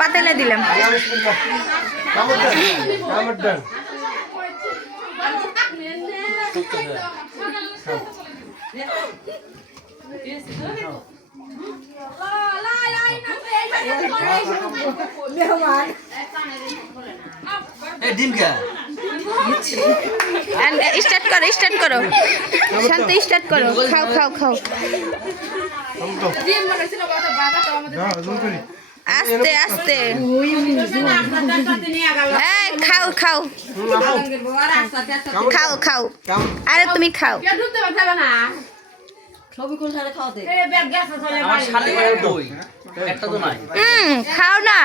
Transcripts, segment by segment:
পাতেলে দিলাম। স্টার্ট করো শান্ত, স্টার্ট করো। খাও খাও খাও আস্তে আস্তে। খাও খাও খাও খাও। আরে তুমি খাও। খাও না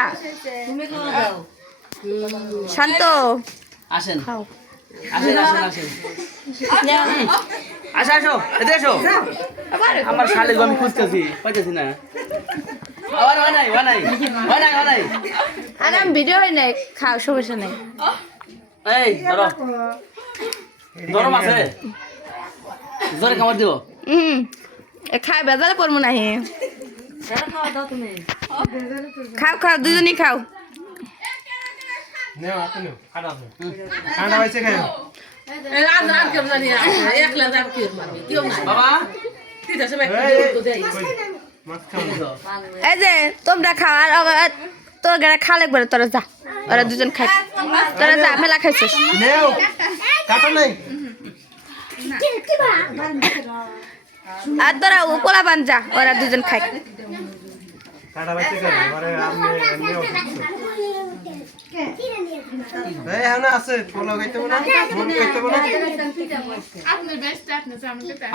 শান্ত। আসেন খাও। আসেন আসেন আসেন আসো আসো এদিকে আসো। আমার শালিক আমি খুঁজতেছি পাইতেছি না। আবার হয় নাই হয় নাই হয় নাই হয় নাই। আরে আমি ভিডিও হয় নাই। খাও, সমস্যা নেই। এই ধরো গরম আছে জোরে কামড় দিব। খাই বেজারে পড়বো না। খাও খাও, দুজনই খাও। বাবা এই যে তোমরা খাও, আর তোর গাড়ি খা লাগবে না। তোরা যা, ওরা দুজন খাই। তোরা যা, মেলা খাইছিস। আর তোরা কোলা বান যা, ওরা দুজন খাই।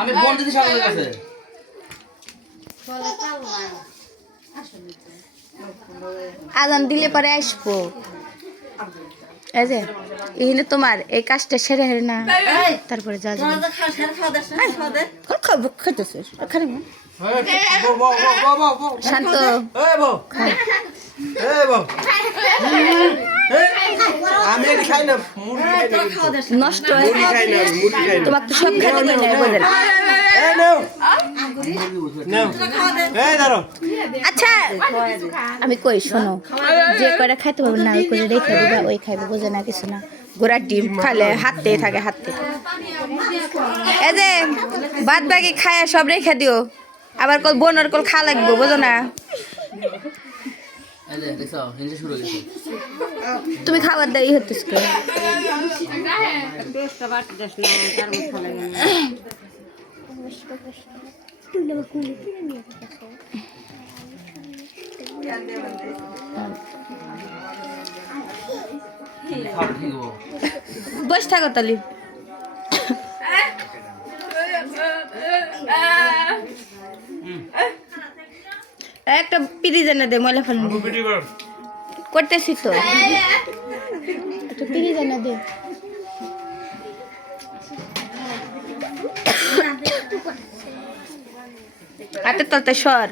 আমি ফোন দিতে শালিকের কাছে। আজান দিলে পরে আসবো। এই যে এখানে তোমার এই কাজটা সেরে হেরে না, তারপরে যা খাইতেছিস। শান্ত নষ্ট তোমাকে তো সব খেতে দিই না। আচ্ছা আমি কই শোনো, যে কয়টা খাইতে পারবে না ওই করে রেখে দিবা, ওই খাইবে, বোঝে না কিছু না। গোড়ার ডিম খালে হাততেই থাকে হাততে। এই যে বাদ বাকি খায় সব রেখে দিও, আবার কল বোনের কল খা লাগবো, বোঝো না। তুমি খাবার দেই হতিস করে বস থাকো তালি। একটা পিড়ি জানা দে, ময়লা ফেলে করতেছি তো। একটা পিড়ি জানা দে। হাতে তলতে সর।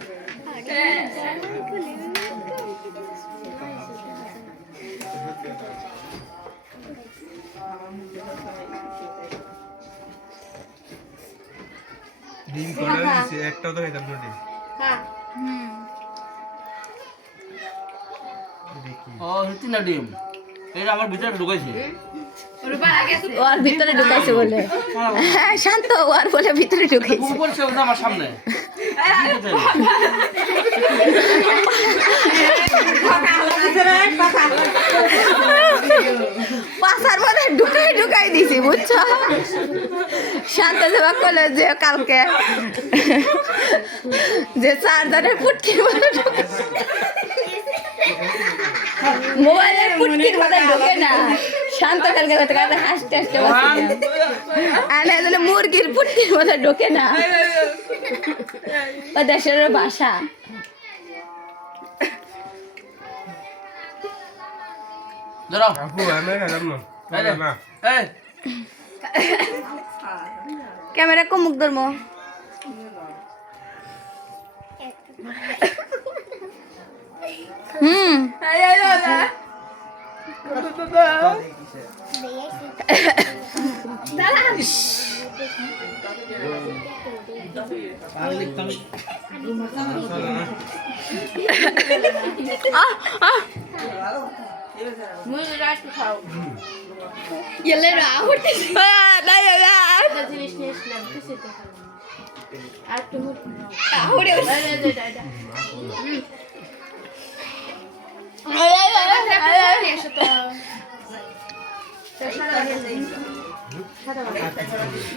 ডিম করে দিছি, একটাও তো খাইতাম না ডিম। ও তিনটা ডিম এটা আমার ভিতরে ঢুকাইছে। ওর ভিতরে ঢুকাইছে বলে। হ্যাঁ শান্ত, ওর বলে ভিতরে ঢুকাইছে। বলছে ওটা আমার সামনে। পাশার মধ্যে ঢুকাই ঢুকাই দিছি, বুঝছো। শান্ত সেবা করলে যে কালকে যে চার্জারের ফুটকির মধ্যে মোবাইলের ফুটকির মধ্যে ঢোকে না। শান্ত কালকে হাসতে হাসতে আনে মুরগির ফুটকির মধ্যে ঢোকে না। ও দেশের ভাষা। ক্যামেরা কো মুখ ধর্ম। Ele era ahorte.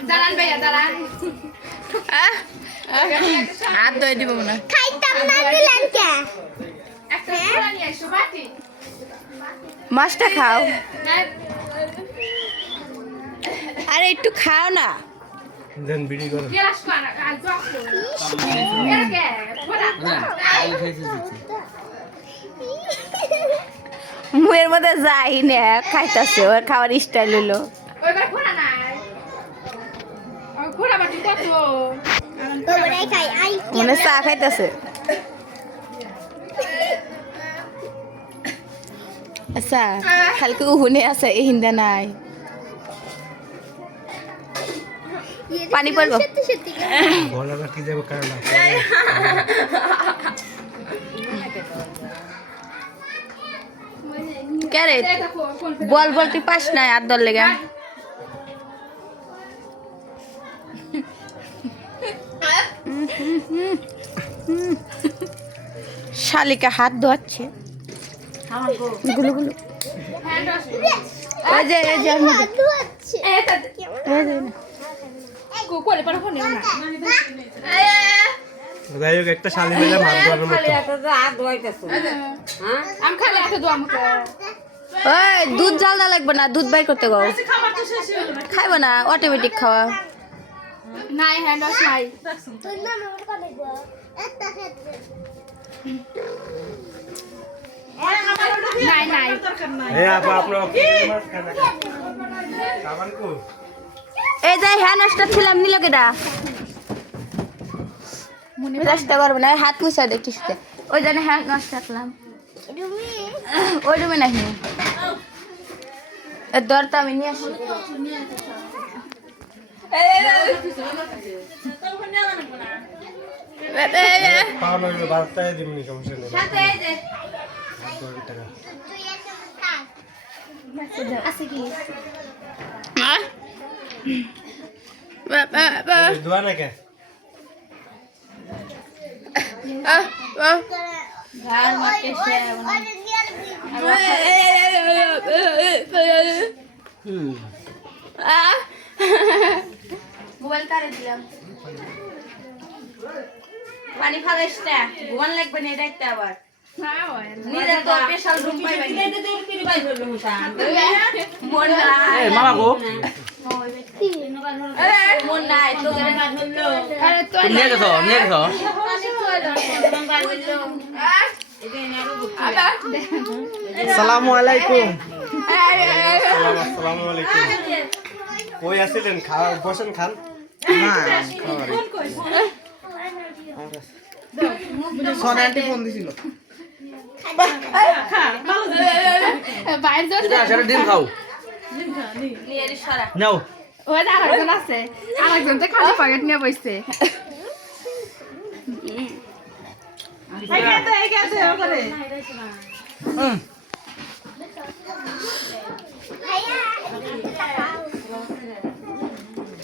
Dalan ভাইয়া দালান হাত ধুয়ে দিব না খাইতাম না দিলেন কে একটা পুরা নিয়ে এসো বাটি মাছটা খাও আরে একটু খাও না দেন বিড়ি করো না খাইলে খাইছে দিচ্ছে মুয়ের মধ্যে যাই না খাইতাছে ওর খাওয়ার স্টাইল হলো মানে চা খাইতেছে আচ্ছা কালকে উহুনে আছে এই হিন্দা নাই পানি পড়বো বলা কি যাবে কারণ কে রে বল বল তুই পাস নাই আর দল লেগা শালিকা হাত ধোয়াচ্ছে গুলো গুলো ওই যে এই যে যাই হোক একটা শালি মিলে ভাত দেওয়ার মতো ওই দুধ জ্বালদা লাগবে না দুধ বাই করতে গো খাইবো না অটোমেটিক খাওয়া নাই হ্যান্ড ওয়াশ নাই নাই নাই এই আপা আপনারা মাছ খান না খাবেন কো এই যে হ্যান্ড ওয়াশটা ছিলাম নিল কেডা মনে চেষ্টা করবে না হাত মুছা দে কিসতে ওই জানে হ্যান্ড ওয়াশ রাখলাম ওই রুমে নাকি দরটা আমি নিয়ে আসি পাওনা হইলো 12 টাকা দিবনি সমস্যা নেই আছে কি দোয়া না কে ঘর মাকে সে মোবাইল কারে দিলাম পানি ফালাইস না ঘুমান লাগবে না এটা আবার নিজে তো স্পেশাল রুম পাইবে মন এই মামা গো মন নাই তো আরে তো নিয়ে গেছো আসসালামু আলাইকুম আসসালামু আলাইকুম কই আছিলেন খাওয়া বসেন খান না সোনা আন্টি ফোন দিছিল সেটা ডিম খাও নাও ওই আরেকজন আছে আরেকজন তো খালি প্যাকেট নিয়ে বসছে ভাইয়া